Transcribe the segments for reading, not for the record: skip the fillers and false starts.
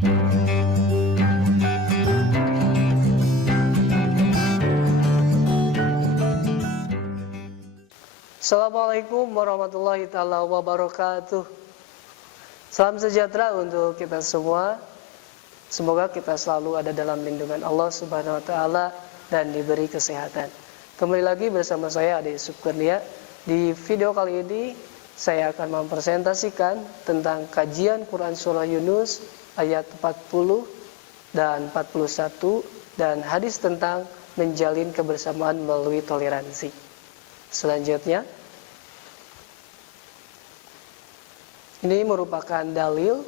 Assalamualaikum warahmatullahi ta'ala wabarakatuh. Salam sejahtera untuk kita semua. Semoga kita selalu ada dalam lindungan Allah Subhanahu wa ta'ala dan diberi kesehatan. Kembali lagi bersama saya Ade Subkurnia. Di video kali ini saya akan mempresentasikan tentang kajian Quran Surah Yunus ayat 40 dan 41 dan hadis tentang menjalin kebersamaan melalui toleransi. Selanjutnya, ini merupakan dalil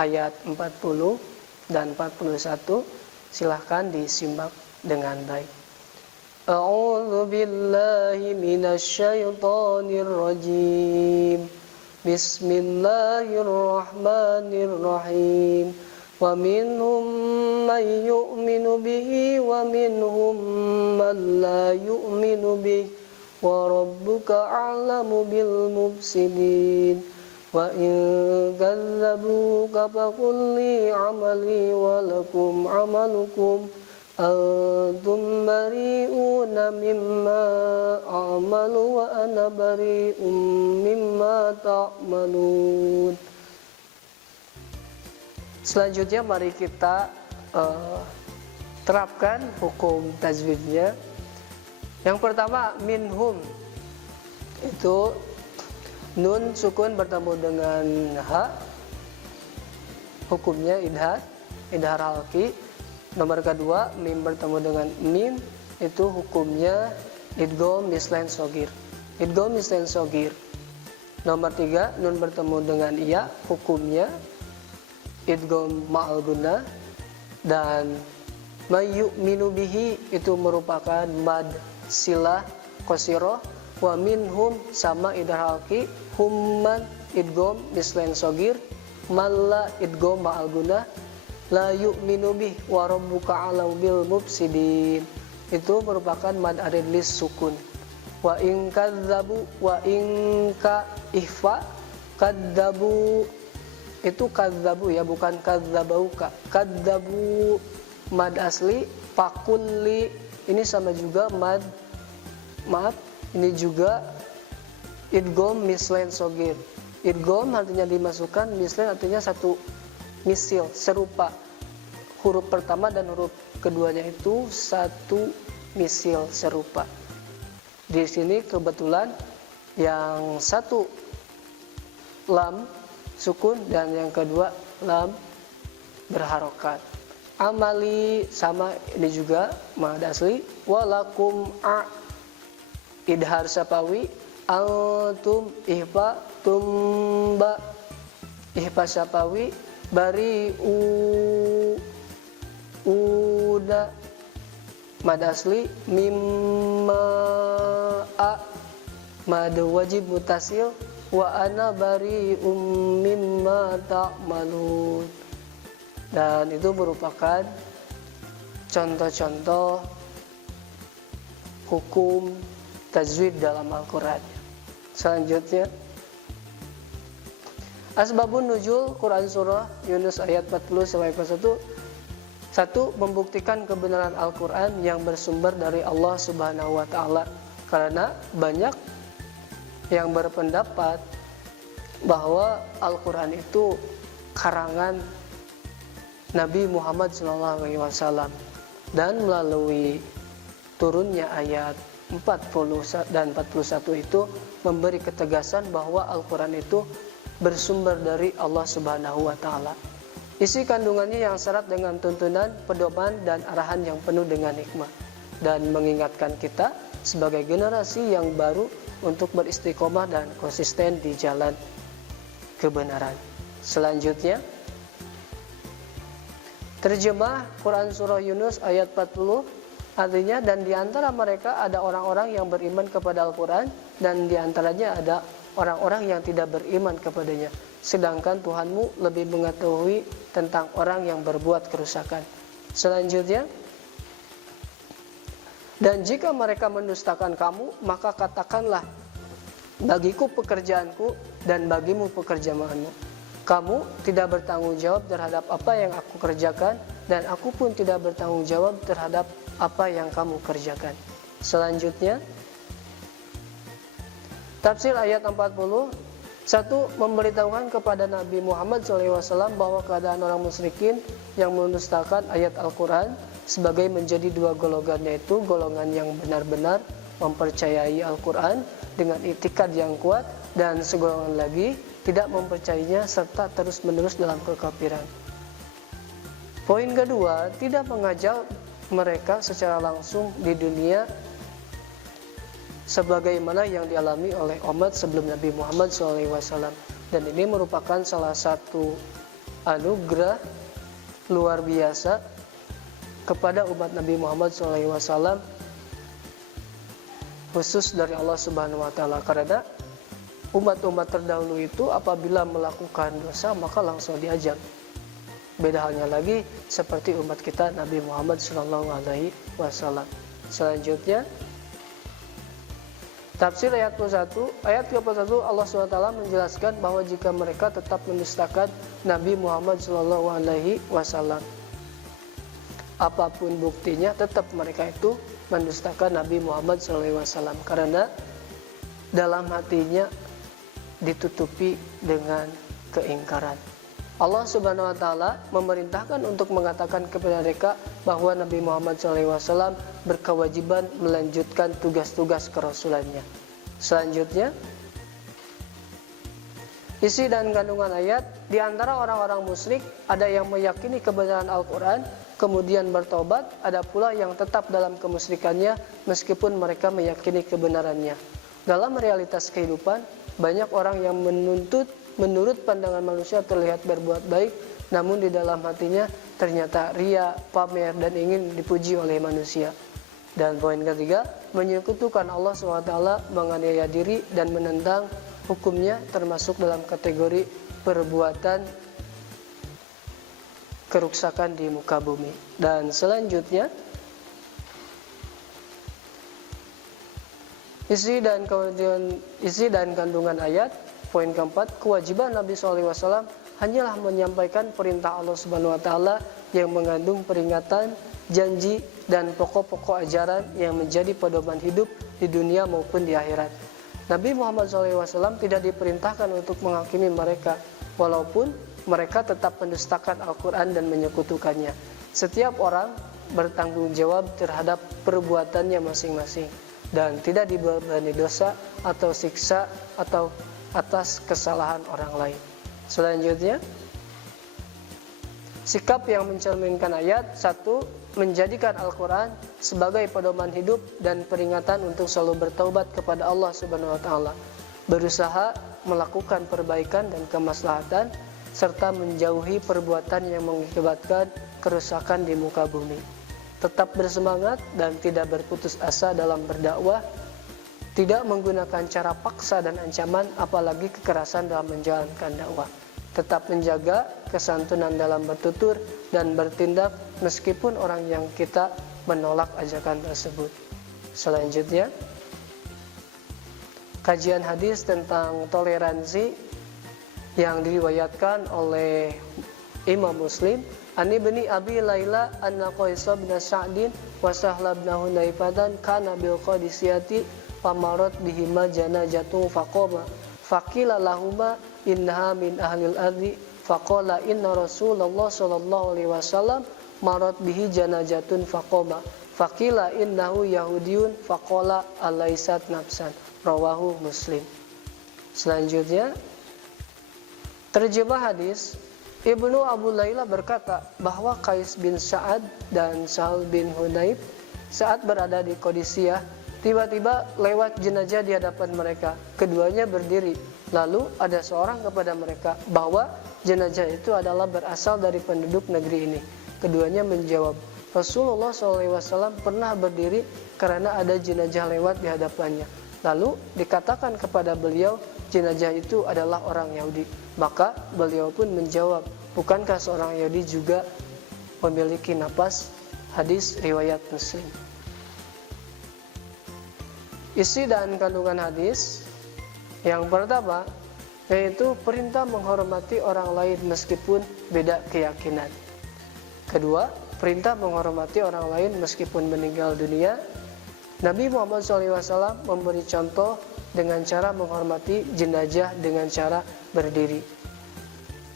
ayat 40 dan 41. Silahkan disimak dengan baik. A'udzu billahi minasyaitonir rajim. Bismillahirrahmanirrahim. Wa minhum man yu'minu bihi wa minhum man la yu'minu bihi wa rabbuka a'lamu bil mufsidin. Wa in kadzabuka faqul li 'amali wa lakum 'amalukum antum bari'una mimma a'malu wa ana bari'un mimma ta'malun. Selanjutnya mari kita terapkan hukum tajwidnya. Yang pertama, minhum itu nun sukun bertemu dengan ha, hukumnya idhar halqi. Nomor kedua, mim bertemu dengan mim, itu hukumnya idgham mislain shogir. Idgham mislain shogir. Nomor tiga, nun bertemu dengan ya, hukumnya idgham ma'al gunnah. Dan mayyu'minu bihi itu merupakan mad silah qasirah. Wa minhum sama idhar halqi, humman idgham mislain shogir, malla idgham ma'al gunnah, la yu'minu bih wa rabbuka a'lamu bil mufsidin. Itu merupakan mad arid lis sukun. Wa in kadzabu wa in ka ihfa kadzabu, itu kadzabu ya, bukan kadzabauka. Kadzabu mad asli, fakulli ini sama juga mad, maaf, ini juga idgham mislain shogir. Idgham artinya dimasukkan, mislain artinya satu misil, serupa. Huruf pertama dan huruf keduanya itu satu misil, serupa. Di sini kebetulan yang satu lam sukun dan yang kedua lam berharokat. Amali sama ini juga mad asli. Walakum a idhar sapawi, antum ihfa tumba ihfa sapawi, bari uda mad asli, mimma a mad wajib mutasil, wa ana bari mimma ta'malun. Dan itu merupakan contoh-contoh hukum tajwid dalam Al-Quran. Selanjutnya, asbabun nuzul Quran Surah Yunus ayat 40 sampai 41. Satu, membuktikan kebenaran Al-Quran yang bersumber dari Allah Subhanahu wa ta'ala. Karena banyak yang berpendapat bahwa Al-Quran itu karangan Nabi Muhammad SAW, dan melalui turunnya ayat 40 dan 41 itu memberi ketegasan bahwa Al-Quran itu bersumber dari Allah Subhanahu wa ta'ala. Isi kandungannya yang syarat dengan tuntunan, pedoman, dan arahan yang penuh dengan hikmah, dan mengingatkan kita sebagai generasi yang baru untuk beristiqomah dan konsisten di jalan kebenaran. Selanjutnya, terjemah Quran Surah Yunus ayat 40, artinya, dan diantara mereka ada orang-orang yang beriman kepada Al-Quran, dan diantaranya ada orang-orang yang tidak beriman kepadanya. Sedangkan Tuhanmu lebih mengetahui tentang orang yang berbuat kerusakan. Selanjutnya, dan jika mereka mendustakan kamu, maka katakanlah, bagiku pekerjaanku dan bagimu pekerjaanmu. Kamu tidak bertanggung jawab terhadap apa yang aku kerjakan, dan aku pun tidak bertanggung jawab terhadap apa yang kamu kerjakan. Selanjutnya, tafsir ayat 40. Satu, memberitahukan kepada Nabi Muhammad SAW bahwa keadaan orang musyrikin yang mendustakan ayat Al-Quran sebagai menjadi dua golongan, yaitu golongan yang benar-benar mempercayai Al-Quran dengan iktikad yang kuat, dan segolongan lagi tidak mempercayainya serta terus-menerus dalam kekafiran. Poin kedua, tidak mengajak mereka secara langsung di dunia sebagaimana yang dialami oleh umat sebelum Nabi Muhammad SAW. Dan ini merupakan salah satu anugerah luar biasa kepada umat Nabi Muhammad SAW, khusus dari Allah Subhanahu wa Ta'ala. Karena umat-umat terdahulu itu apabila melakukan dosa maka langsung diajak. Beda halnya lagi seperti umat kita Nabi Muhammad SAW. Selanjutnya, tafsir ayat 21. Ayat 31 Allah SWT menjelaskan bahwa jika mereka tetap mendustakan Nabi Muhammad SAW, apapun buktinya tetap mereka itu mendustakan Nabi Muhammad SAW, karena dalam hatinya ditutupi dengan keingkaran. Allah Subhanahu wa Ta'ala memerintahkan untuk mengatakan kepada mereka bahwa Nabi Muhammad SAW berkewajiban melanjutkan tugas-tugas kerasulannya. Selanjutnya, isi dan kandungan ayat. Di antara orang-orang musyrik ada yang meyakini kebenaran Al-Quran kemudian bertobat, ada pula yang tetap dalam kemusyrikannya meskipun mereka meyakini kebenarannya. Dalam realitas kehidupan, banyak orang yang menurut pandangan manusia terlihat berbuat baik, namun di dalam hatinya ternyata ria, pamer, dan ingin dipuji oleh manusia. Dan poin ketiga, menyekutukan Allah SWT, menganiaya diri dan menentang hukumnya termasuk dalam kategori perbuatan kerusakan di muka bumi. Dan selanjutnya, isi dan kandungan ayat. Poin keempat, kewajiban Nabi SAW hanyalah menyampaikan perintah Allah Subhanahu wa Ta'ala yang mengandung peringatan, janji, dan pokok-pokok ajaran yang menjadi pedoman hidup di dunia maupun di akhirat. Nabi Muhammad SAW tidak diperintahkan untuk menghakimi mereka, walaupun mereka tetap mendustakan Al-Quran dan menyekutukannya. Setiap orang bertanggung jawab terhadap perbuatannya masing-masing, dan tidak dibebani dosa atau siksa atau atas kesalahan orang lain. Selanjutnya, sikap yang mencerminkan ayat. 1. Menjadikan Al-Quran sebagai pedoman hidup dan peringatan untuk selalu bertaubat kepada Allah Subhanahu wa Ta'ala, berusaha melakukan perbaikan dan kemaslahatan, serta menjauhi perbuatan yang mengakibatkan kerusakan di muka bumi. Tetap bersemangat dan tidak berputus asa dalam berdakwah, tidak menggunakan cara paksa dan ancaman, apalagi kekerasan dalam menjalankan dakwah. Tetap menjaga kesantunan dalam bertutur dan bertindak meskipun orang yang kita menolak ajakan tersebut. Selanjutnya, kajian hadis tentang toleransi yang diriwayatkan oleh Imam Muslim. Ani bin Abi Laila anna Qais bin Sa'din wa Sahla bin Hunayfatan kana bil Qadisiyati famarat bihima janajatu faqama faqila lahuma innaha min ahlil ardi faqala inna Rasulullah sallallahu alaihi wasallam marat bihi janajatun faqama faqila innahu yahudiyun faqala alaisat nafsan. Rawahu Muslim. Selanjutnya, terjemah hadis. Ibnu Abu Laila berkata bahwa Qais bin Sa'ad dan Sahal bin Hunayf saat berada di Qadisiyah, tiba-tiba lewat jenazah di hadapan mereka. Keduanya berdiri. Lalu ada seorang kepada mereka bahwa jenazah itu adalah berasal dari penduduk negeri ini. Keduanya menjawab, Rasulullah SAW pernah berdiri karena ada jenazah lewat di hadapannya. Lalu dikatakan kepada beliau, jenazah itu adalah orang Yahudi. Maka beliau pun menjawab, bukankah seorang Yahudi juga memiliki napas? Hadis riwayat Muslim. Isi dan kandungan hadis. Yang pertama, yaitu perintah menghormati orang lain meskipun beda keyakinan. Kedua, perintah menghormati orang lain meskipun meninggal dunia. Nabi Muhammad SAW memberi contoh dengan cara menghormati jenazah dengan cara berdiri.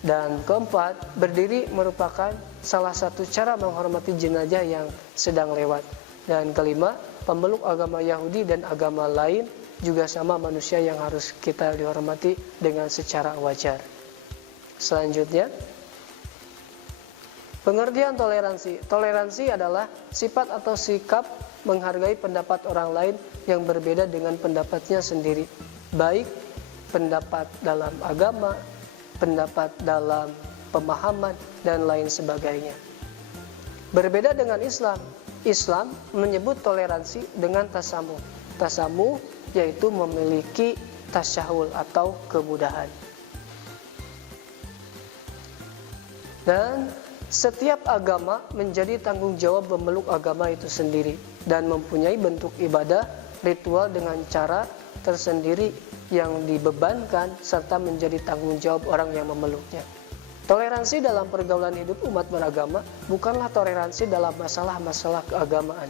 Dan keempat, berdiri merupakan salah satu cara menghormati jenazah yang sedang lewat. Dan kelima, pemeluk agama Yahudi dan agama lain juga sama manusia yang harus kita dihormati dengan secara wajar. Selanjutnya, pengertian toleransi. Toleransi adalah sifat atau sikap menghargai pendapat orang lain yang berbeda dengan pendapatnya sendiri, baik pendapat dalam agama, pendapat dalam pemahaman, dan lain sebagainya. Berbeda dengan Islam. Islam menyebut toleransi dengan tasamuh. Tasamuh yaitu memiliki tasyahul atau kemudahan. Dan setiap agama menjadi tanggung jawab pemeluk agama itu sendiri dan mempunyai bentuk ibadah ritual dengan cara tersendiri yang dibebankan serta menjadi tanggung jawab orang yang memeluknya. Toleransi dalam pergaulan hidup umat beragama bukanlah toleransi dalam masalah-masalah keagamaan,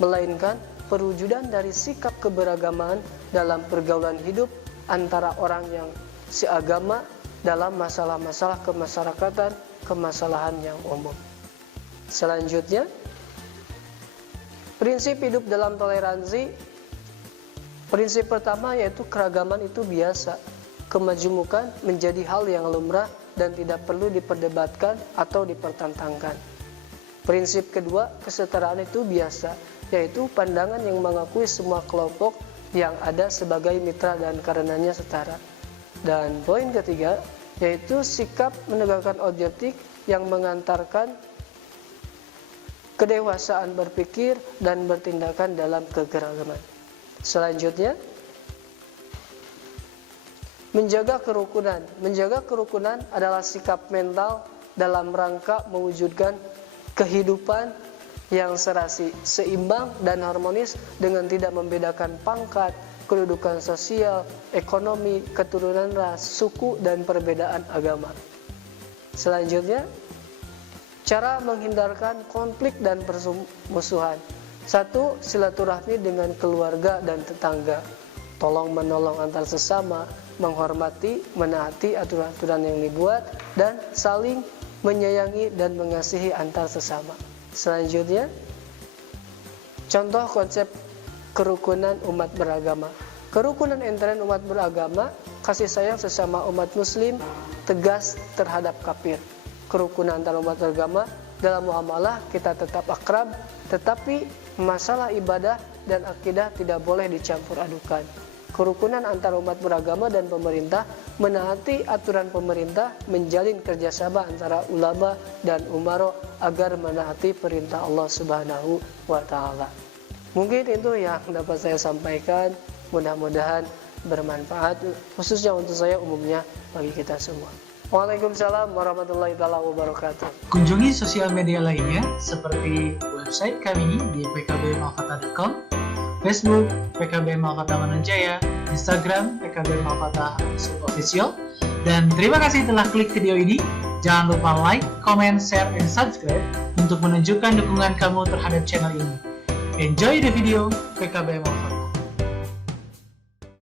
melainkan perwujudan dari sikap keberagamaan dalam pergaulan hidup antara orang yang seagama dalam masalah-masalah kemasyarakatan, kemasalahan yang umum. Selanjutnya, prinsip hidup dalam toleransi. Prinsip pertama yaitu keragaman itu biasa. Kemajumukan menjadi hal yang lumrah dan tidak perlu diperdebatkan atau dipertentangkan. Prinsip kedua, kesetaraan itu biasa, yaitu pandangan yang mengakui semua kelompok yang ada sebagai mitra dan karenanya setara. Dan poin ketiga, yaitu sikap menegakkan objektif yang mengantarkan kedewasaan berpikir dan bertindakan dalam kegeragaman. Selanjutnya, menjaga kerukunan. Menjaga kerukunan adalah sikap mental dalam rangka mewujudkan kehidupan yang serasi, seimbang dan harmonis dengan tidak membedakan pangkat, kedudukan sosial, ekonomi, keturunan ras, suku, dan perbedaan agama. Selanjutnya, cara menghindarkan konflik dan permusuhan. 1. Silaturahmi dengan keluarga dan tetangga. Tolong menolong antar sesama, menghormati, menaati aturan-aturan yang dibuat, dan saling menyayangi dan mengasihi antar sesama. Selanjutnya, contoh konsep kerukunan umat beragama. Kerukunan antara umat beragama, kasih sayang sesama umat muslim, tegas terhadap kafir. Kerukunan antara umat beragama, dalam muamalah kita tetap akrab, tetapi masalah ibadah dan akidah tidak boleh dicampur adukan. Kerukunan antara umat beragama dan pemerintah, menaati aturan pemerintah, menjalin kerjasama antara ulama dan umaro agar menaati perintah Allah Subhanahu wa Ta'ala. Mungkin itu yang dapat saya sampaikan, mudah-mudahan bermanfaat, khususnya untuk saya, umumnya bagi kita semua. Waalaikumsalam warahmatullahi wabarakatuh. Kunjungi sosial media lainnya seperti website kami di pkbmalkata.com, Facebook PKB Malkata Manunjaya, Instagram PKB Malkata _official. Dan terima kasih telah klik video ini. Jangan lupa like, comment, share, and subscribe untuk menunjukkan dukungan kamu terhadap channel ini. Enjoy the video PKB Malkata.